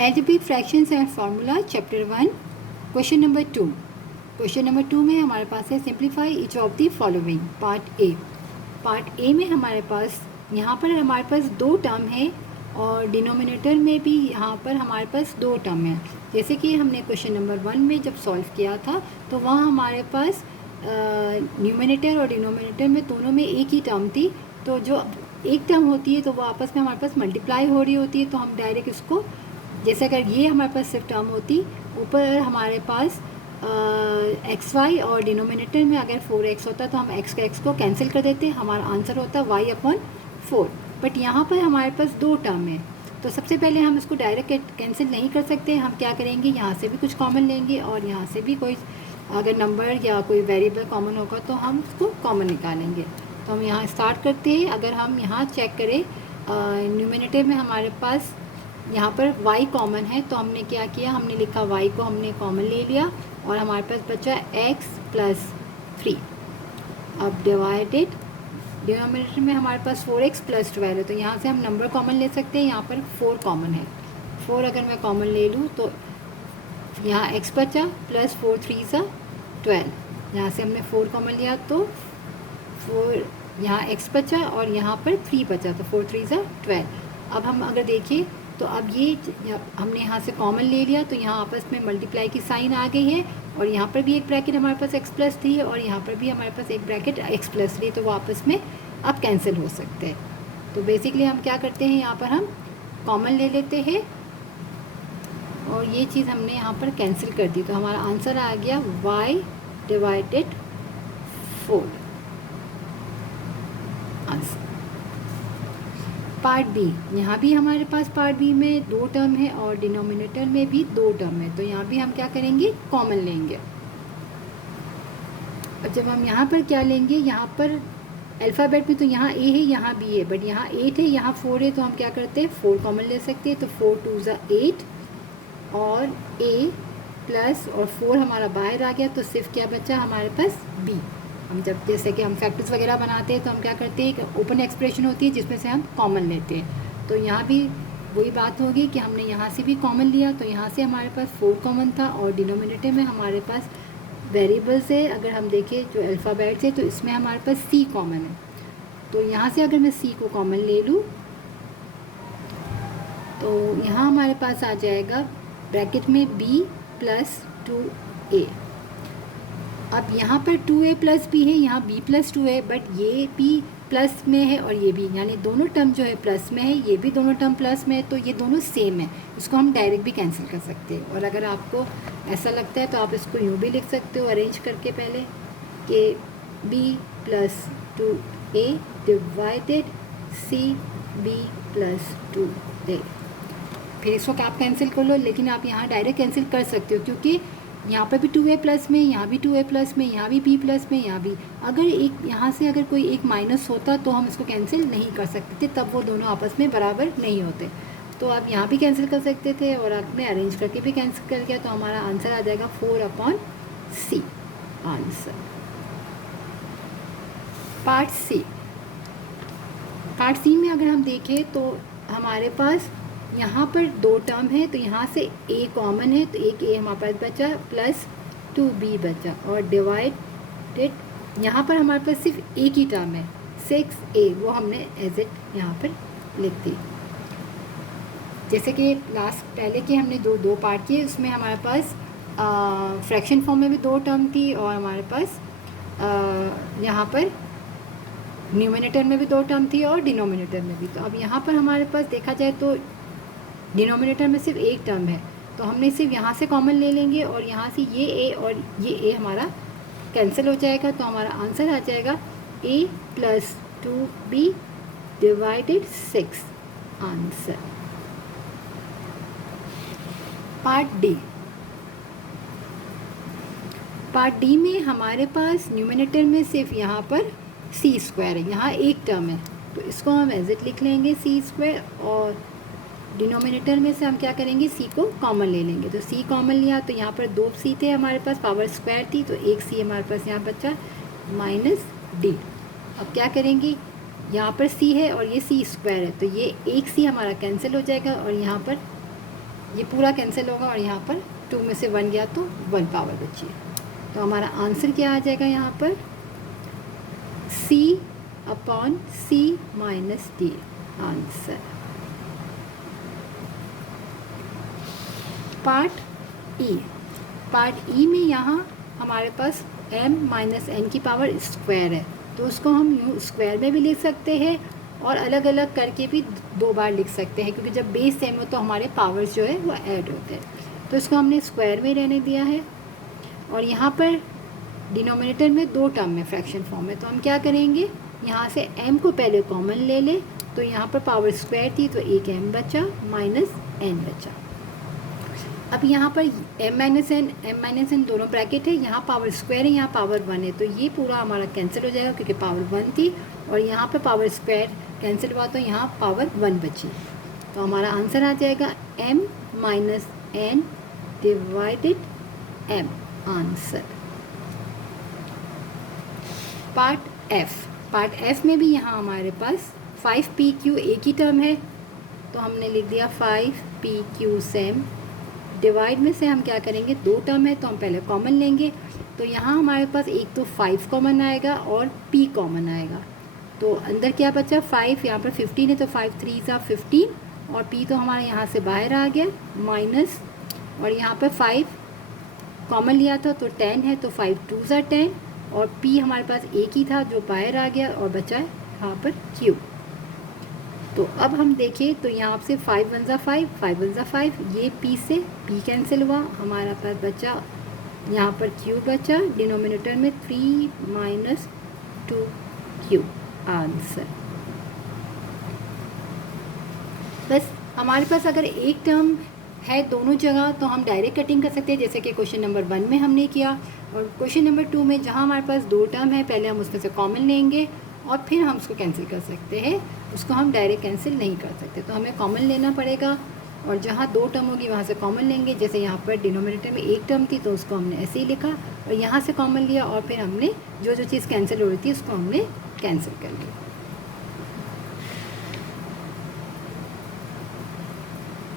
Algebraic fractions and formula chapter 1 question number 2। Question number 2 में हमारे पास है simplify each of the following. Part A में हमारे पास यहाँ पर हमारे पास दो टर्म है और डिनोमिनेटर में भी यहाँ पर हमारे पास दो टर्म है। जैसे कि हमने क्वेश्चन नंबर 1 में जब सॉल्व किया था तो वहाँ हमारे पास न्यूमिनेटर और डिनोमिनेटर में दोनों में एक ही टर्म थी। तो जो एक टर्म होती है तो वो आपस में हमारे पास मल्टीप्लाई हो रही होती है, तो हम डायरेक्ट इसको, जैसे अगर ये हमारे पास सिर्फ टर्म होती, ऊपर हमारे पास एक्स वाई और डिनोमिनेटर में अगर 4x होता तो हम x का x को कैंसिल कर देते, हमारा आंसर होता y/4। बट यहाँ पर हमारे पास दो टर्म है तो सबसे पहले हम इसको डायरेक्ट कैंसिल नहीं कर सकते। हम क्या करेंगे, यहाँ से भी कुछ कॉमन लेंगे और यहाँ से भी कोई अगर नंबर या कोई वेरिएबल कॉमन होगा तो हम उसको कॉमन निकालेंगे। तो हम यहाँ स्टार्ट करते हैं। अगर हम यहाँ चेक करें न्यूमिनेटर में हमारे पास यहाँ पर y कॉमन है, तो हमने क्या किया, हमने लिखा y को हमने कॉमन ले लिया और हमारे पास बचा x + 3। अब डिवाइडेड डिनोमिनेटर में हमारे पास 4x + 12 है, तो यहाँ से हम नंबर कॉमन ले सकते हैं। यहाँ पर 4 कॉमन है, 4 अगर मैं कॉमन ले लूँ तो यहाँ x बचा प्लस 4 3 सा 12। यहाँ से हमने 4 कॉमन लिया तो 4 यहाँ x बचा और यहाँ पर 3 बचा, तो 4 3 सा 12। अब हम अगर देखें तो अब ये हमने यहाँ से कॉमन ले लिया तो यहाँ आपस में मल्टीप्लाई की साइन आ गई है और यहाँ पर भी एक ब्रैकेट हमारे पास x + 3 है और यहाँ पर भी हमारे पास एक ब्रैकेट x + 3 है, तो वो आपस में अब कैंसिल हो सकते हैं। तो बेसिकली हम क्या करते हैं, यहाँ पर हम कॉमन ले लेते हैं और ये चीज़ हमने यहाँ पर कैंसिल कर दी, तो हमारा आंसर आ गया y/4 आंसर। पार्ट बी, यहाँ भी हमारे पास पार्ट बी में दो टर्म है और डिनोमिनेटर में भी दो टर्म है, तो यहाँ भी हम क्या करेंगे, कॉमन लेंगे। और जब हम यहाँ पर क्या लेंगे, यहाँ पर अल्फ़ाबेट में तो यहाँ ए है यहाँ बी है, बट यहाँ 8 है यहाँ 4 है, तो हम क्या करते हैं 4 कॉमन ले सकते हैं। तो 4 2 ज़ा 8 और a प्लस और 4 हमारा बाहर आ गया, तो सिर्फ क्या बचा हमारे पास b। हम जब जैसे कि हम फैक्टर्स वगैरह बनाते हैं तो हम क्या करते हैं, एक ओपन एक्सप्रेशन होती है जिसमें से हम कॉमन लेते हैं। तो यहाँ भी वही बात होगी कि हमने यहाँ से भी कॉमन लिया, तो यहाँ से हमारे पास 4 कॉमन था और डिनोमिनेटर में हमारे पास वेरिएबल्स है। अगर हम देखें जो अल्फ़ाबेट्स है तो इसमें हमारे पास c कॉमन है, तो यहाँ से अगर मैं c को कॉमन ले लूँ तो यहाँ हमारे पास आ जाएगा ब्रैकेट में b + 2a। अब यहाँ पर 2a + b है, यहाँ b + 2 है, बट ये b प्लस में है और ये भी, यानी दोनों टर्म जो है प्लस में है, ये भी दोनों टर्म प्लस में है, तो ये दोनों सेम है। इसको हम डायरेक्ट भी कैंसिल कर सकते हैं। और अगर आपको ऐसा लगता है तो आप इसको यूँ भी लिख सकते हो अरेंज करके पहले कि b + 2a divided c b + 2a। फिर इसको आप कैंसिल कर लो, लेकिन आप यहाँ डायरेक्ट कैंसिल कर सकते हो क्योंकि यहाँ पर भी 2a प्लस में, यहाँ भी 2a प्लस में, यहाँ भी b प्लस में, यहाँ भी। अगर एक यहाँ से अगर कोई एक माइनस होता तो हम इसको कैंसिल नहीं कर सकते थे, तब वो दोनों आपस में बराबर नहीं होते। तो आप यहाँ भी कैंसिल कर सकते थे और आपने अरेंज करके भी कैंसिल कर दिया, तो हमारा आंसर आ जाएगा 4/c आंसर। पार्ट सी में अगर हम देखें तो हमारे पास यहाँ पर दो टर्म है, तो यहाँ से a कॉमन है, तो एक a हमारे पास बचा प्लस 2b बचा और डिवाइडेड यहाँ पर हमारे पास सिर्फ एक ही टर्म है 6a, वो हमने एज इट यहाँ पर लिख दी। जैसे कि लास्ट पहले के हमने दो पार्ट किए, उसमें हमारे पास फ्रैक्शन फॉर्म में भी दो टर्म थी और हमारे पास यहाँ पर न्यूमिनेटर में भी दो टर्म थी और डिनोमिनेटर में भी। तो अब यहाँ पर हमारे पास देखा जाए तो डिनोमिनेटर में सिर्फ एक टर्म है, तो हमने सिर्फ यहाँ से कॉमन ले लेंगे और यहाँ से ये a और ये a हमारा कैंसिल हो जाएगा, तो हमारा आंसर आ जाएगा a + 2b divided 6 answer. Part D में हमारे पास न्यूमिनेटर में सिर्फ यहाँ पर c² है, यहाँ एक टर्म है, तो इसको हम एज इट लिख लेंगे c²। और डिनोमिनेटर में से हम क्या करेंगे, c को कॉमन ले लेंगे, तो c कॉमन लिया तो यहाँ पर दो c थे हमारे पास, पावर स्क्वायर थी, तो एक c हमारे पास यहाँ बचा -d। अब क्या करेंगे, यहाँ पर c है और ये c² है, तो ये एक c हमारा कैंसिल हो जाएगा और यहाँ पर ये पूरा कैंसिल होगा और यहाँ पर 2 में से 1 गया तो 1 पावर बची है। तो हमारा आंसर क्या आ जाएगा यहाँ पर C/C minus D answer. Part E में यहाँ हमारे पास m-n की पावर स्क्वायर है, तो उसको हम यूँ स्क्वायर में भी लिख सकते हैं और अलग अलग करके भी 2 बार लिख सकते हैं, क्योंकि जब बेस सेम हो तो हमारे पावर्स जो है वो ऐड होते हैं। तो इसको हमने स्क्वायर में रहने दिया है और यहाँ पर डिनोमिनेटर में 2 टर्म में फ्रैक्शन फॉर्म है, तो हम क्या करेंगे, यहाँ से m को पहले कॉमन ले ले, तो यहाँ पर पावर स्क्वायर थी तो एक m बचा माइनस n बचा। अब यहाँ पर m-n दोनों ब्रैकेट है, यहाँ पावर स्क्वायर है, यहाँ पावर 1 है, तो ये पूरा हमारा कैंसिल हो जाएगा क्योंकि पावर 1 थी और यहाँ पे पावर स्क्वायर कैंसिल हुआ तो यहाँ पावर 1 बची। तो हमारा आंसर आ जाएगा m-n divided m answer. Part F में भी यहाँ हमारे पास 5pq एक ही टर्म है, तो हमने लिख दिया 5pq सेम। डिवाइड में से हम क्या करेंगे, 2 टर्म है तो हम पहले कॉमन लेंगे, तो यहाँ हमारे पास एक तो 5 कॉमन आएगा और p कॉमन आएगा, तो अंदर क्या बचा 5, यहाँ पर 15 है तो 5 3 सा 15 और p तो हमारे यहाँ से बाहर आ गया माइनस, और यहाँ पर 5 कॉमन लिया था तो 10 है तो 5 2 सा 10 और p हमारे पास एक ही था जो बाहर आ गया और बचा है यहाँ पर q। तो अब हम देखें तो यहाँ से 5 1 ज़ा 5 5 1 ज़ा 5, ये p से p कैंसिल हुआ, हमारा पास बचा यहाँ पर q बचा, डिनोमिनेटर में 3 माइनस 2q आंसर। बस हमारे पास अगर एक टर्म है दोनों जगह तो हम डायरेक्ट कटिंग कर सकते हैं, जैसे कि क्वेश्चन नंबर 1 में हमने किया, और क्वेश्चन नंबर 2 में जहाँ हमारे पास 2 टर्म है पहले हम उसमें से कॉमन लेंगे और फिर हम उसको कैंसिल कर सकते हैं, उसको हम डायरेक्ट कैंसिल नहीं कर सकते, तो हमें कॉमन लेना पड़ेगा और जहाँ 2 टर्म होगी वहाँ से कॉमन लेंगे। जैसे यहाँ पर डिनोमिनेटर में एक टर्म थी तो उसको हमने ऐसे ही लिखा और यहाँ से कॉमन लिया और फिर हमने जो चीज़ कैंसिल हो रही थी उसको हमने कैंसिल कर लिया।